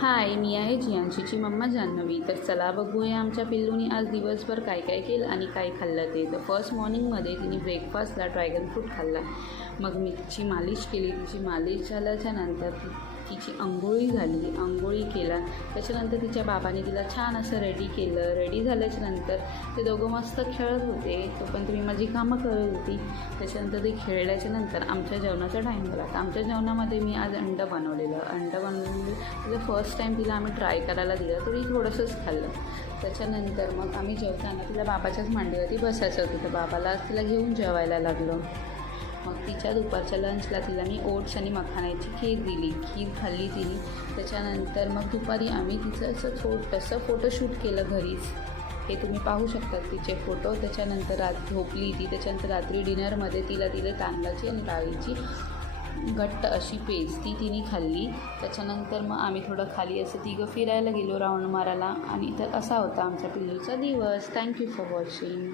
हाय, मी आहे जियांशीची मम्मा जान्हवी. तर चला बघूया आमच्या पिल्लूनी आज दिवसभर काय काय केलं आणि काय खाल्लं ते. तर फर्स्ट मॉर्निंगमध्ये तिने ब्रेकफास्टला ड्रॅगन फ्रूट खाल्ला. मग मी तिची मालिश केली. तिची मालिश झाल्याच्यानंतर तिची अंघोळी झाली. अंघोळी केला त्याच्यानंतर तिच्या बाबाने तिला छान असं रेडी केलं. रेडी झाल्याच्यानंतर ते दोघं मस्त खेळत होते. तोपर्यंत मी माझी कामं करत होती. त्याच्यानंतर ते खेळल्याच्यानंतर आमच्या जेवणाचा टाईम झाला. तर आमच्या जेवणामध्ये मी आज अंडं बनवलेलं तिचं फर्स्ट टाईम तिला आम्ही ट्राय करायला दिलं. तरी थोडंसंच खाल्लं. त्याच्यानंतर मग आम्ही जेवताना तिला बाबाच्याच मांडीवरती बसायचं होतं. तर बाबाला आज तिला घेऊन जेवायला लागलं. मग तिच्या दुपारच्या लंचला तिला मी ओट्स आणि मखाण्याची खीर दिली. खीर खाल्ली तिने. त्याच्यानंतर मग दुपारी आम्ही तिचं असं छोटंसं फोटोशूट केलं घरीच. हे तुम्ही पाहू शकतात तिचे फोटो. त्याच्यानंतर झोपली ती. त्याच्यानंतर रात्री डिनरमध्ये तिला दिले तांदळाची आणि डाळीची घट्ट अशी पेस्ट तिने खाल्ली. त्याच्यानंतर मग आम्ही थोडं खाली असं तिघं फिरायला गेलो राऊंड मारायला. आणि तर असा होता आमच्या पिल्लूचा दिवस. Thank you for watching.